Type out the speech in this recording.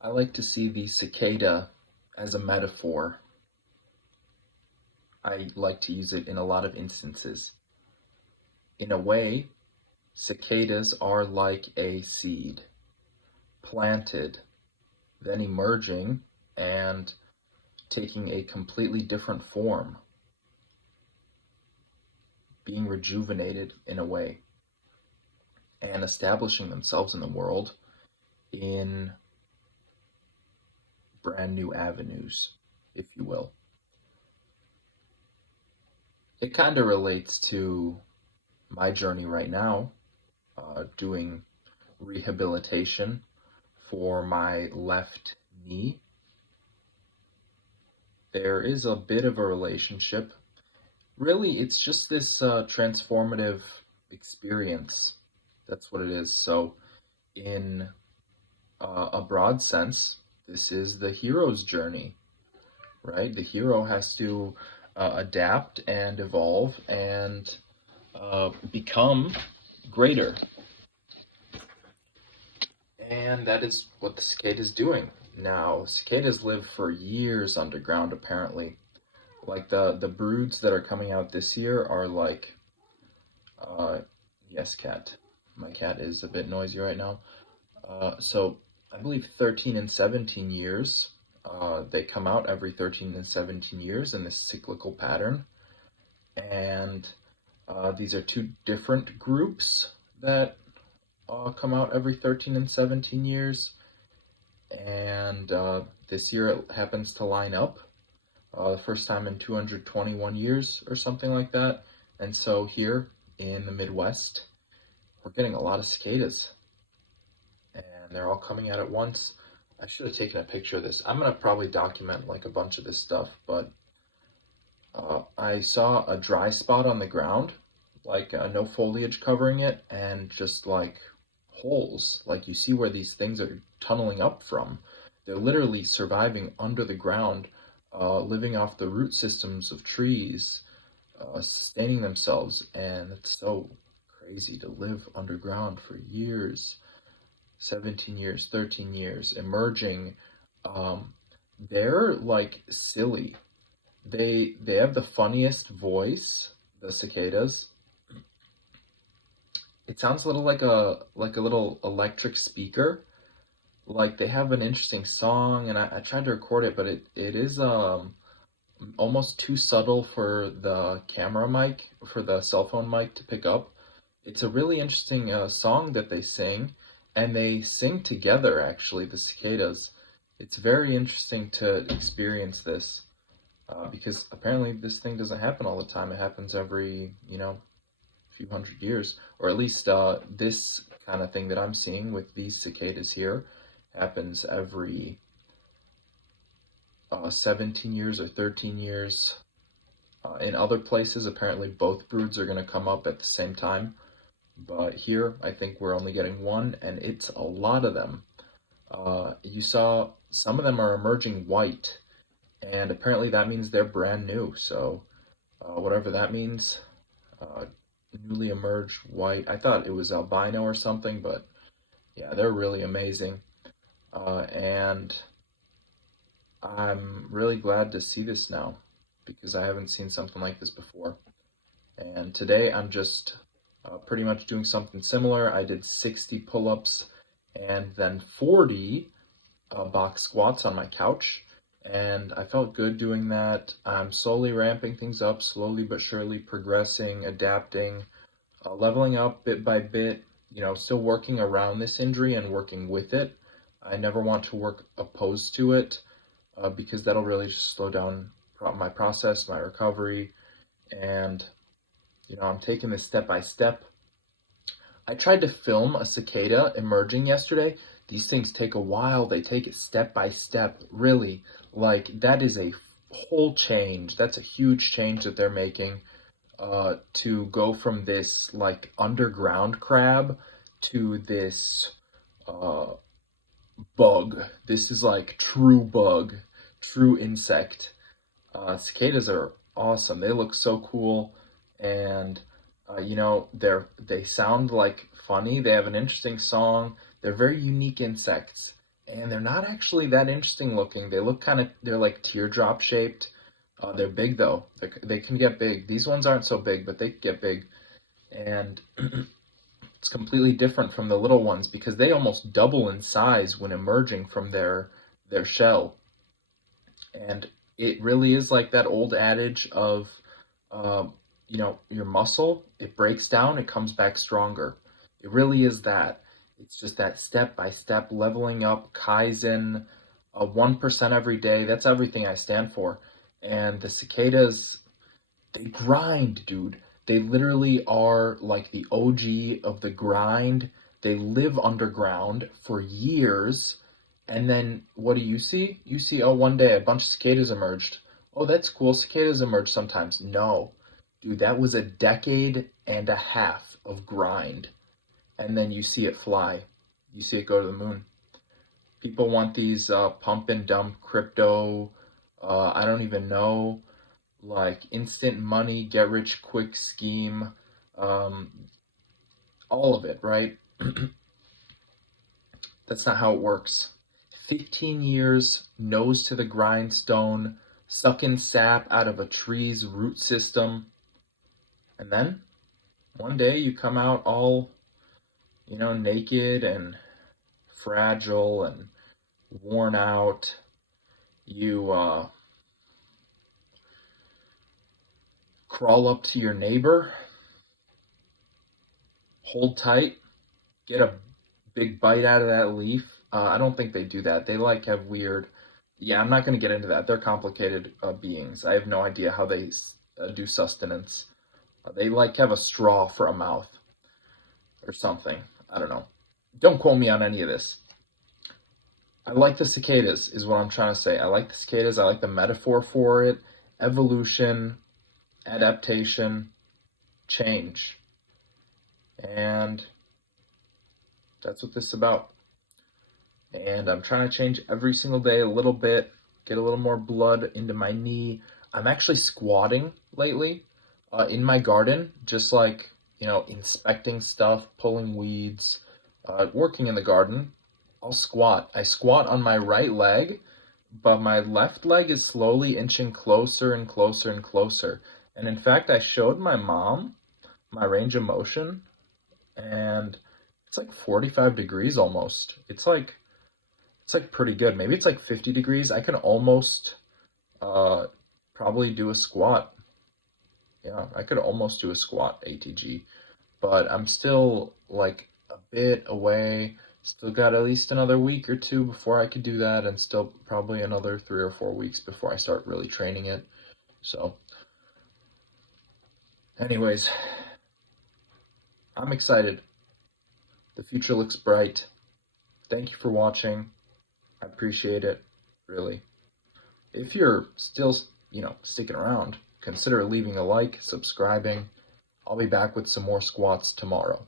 I like to see the cicada as a metaphor. I like to use it in a lot of instances. In a way, cicadas are like a seed, planted, then emerging and taking a completely different form, being rejuvenated in a way, and establishing themselves in the world in brand new avenues, if you will. It kind of relates to my journey right now, doing rehabilitation for my left knee. There is a bit of a relationship. Really, it's just this transformative experience. That's what it is. So, in a broad sense, this is the hero's journey, right? The hero has to adapt and evolve and become greater. And that is what the cicada is doing. Now, cicadas live for years underground, apparently. Like the broods that are coming out this year are like, uh, yes, cat. My cat is a bit noisy right now. So I believe 13 and 17 years. They come out every 13 and 17 years in this cyclical pattern. And these are two different groups that come out every 13 and 17 years. And this year it happens to line up the first time in 221 years or something like that. And so here in the Midwest, we're getting a lot of cicadas, and they're all coming out at once. I should have taken a picture of this. I'm gonna probably document like a bunch of this stuff, but I saw a dry spot on the ground, like no foliage covering it, and just like holes, like you see where these things are tunneling up from. They're literally surviving under the ground, living off the root systems of trees, sustaining themselves, and it's so crazy to live underground for years, 17 years, 13 years, emerging. They're like silly. They have the funniest voice, the cicadas. It sounds a little like a little electric speaker. Like they have an interesting song, and I tried to record it, but it is almost too subtle for the camera mic, for the cell phone mic to pick up. It's a really interesting song that they sing, and they sing together, actually, the cicadas. It's very interesting to experience this because apparently this thing doesn't happen all the time. It happens every, few hundred years, or at least this kind of thing that I'm seeing with these cicadas here happens every 17 years or 13 years. In other places, apparently both broods are going to come up at the same time. But here, I think we're only getting one, and it's a lot of them. You saw some of them are emerging white, and apparently that means they're brand new. So, whatever that means, uh, newly emerged white. I thought it was albino or something, but yeah, they're really amazing. And I'm really glad to see this now because I haven't seen something like this before. And today I'm just pretty much doing something similar. I did 60 pull-ups and then 40 box squats on my couch. And I felt good doing that. I'm slowly ramping things up, slowly but surely progressing, adapting, leveling up bit by bit, still working around this injury and working with it. I never want to work opposed to it because that'll really just slow down my process, my recovery, and I'm taking this step by step. I tried to film a cicada emerging yesterday. These things take a while. They take it step by step, really. Like, that is a whole change. That's a huge change that they're making to go from this, like, underground crab to this uh, bug. This is like true bug, true insect. Cicadas are awesome. They look so cool, and they sound like funny. They have an interesting song. They're very unique insects, and they're not actually that interesting looking. They look kind of, they're like teardrop shaped. They're big though. They can get big. These ones aren't so big, but they can get big. And it's completely different from the little ones because they almost double in size when emerging from their shell. And it really is like that old adage of, uh, your muscle, it breaks down, it comes back stronger. It really is that. It's just that step by step leveling up, Kaizen, 1% every day. That's everything I stand for. And the cicadas, they grind, dude. They literally are like the OG of the grind. They live underground for years. And then what do you see? You see, oh, one day a bunch of cicadas emerged. Oh, that's cool. Cicadas emerge sometimes. No, dude, that was a decade and a half of grind. And then you see it fly. You see it go to the moon. People want these pump and dump crypto, I don't even know, like instant money, get rich quick scheme, um, all of it, right? That's not how it works. 15 years, nose to the grindstone, sucking sap out of a tree's root system, and then one day you come out all, naked and fragile and worn out. You crawl up to your neighbor, hold tight, get a big bite out of that leaf. I don't think they do that. They like have weird. Yeah, I'm not going to get into that. They're complicated beings. I have no idea how they do sustenance. They like have a straw for a mouth or something. I don't know. Don't quote me on any of this. I like the cicadas, is what I'm trying to say. I like the cicadas. I like the metaphor for it. Evolution, adaptation, change. And that's what this is about. And I'm trying to change every single day a little bit, get a little more blood into my knee. I'm actually squatting lately in my garden, just like, inspecting stuff, pulling weeds, working in the garden. I'll squat. I squat on my right leg, but my left leg is slowly inching closer and closer and closer. And in fact, I showed my mom my range of motion, and it's like 45 degrees almost. It's like pretty good. Maybe it's like 50 degrees. I can almost uh probably do a squat. Yeah, I could almost do a squat ATG, but I'm still like a bit away. Still got at least another week or two before I could do that, and still probably another 3 or 4 weeks before I start really training it. So, anyways, I'm excited. The future looks bright. Thank you for watching. I appreciate it, really. If you're still, sticking around, consider leaving a like, subscribing. I'll be back with some more squats tomorrow.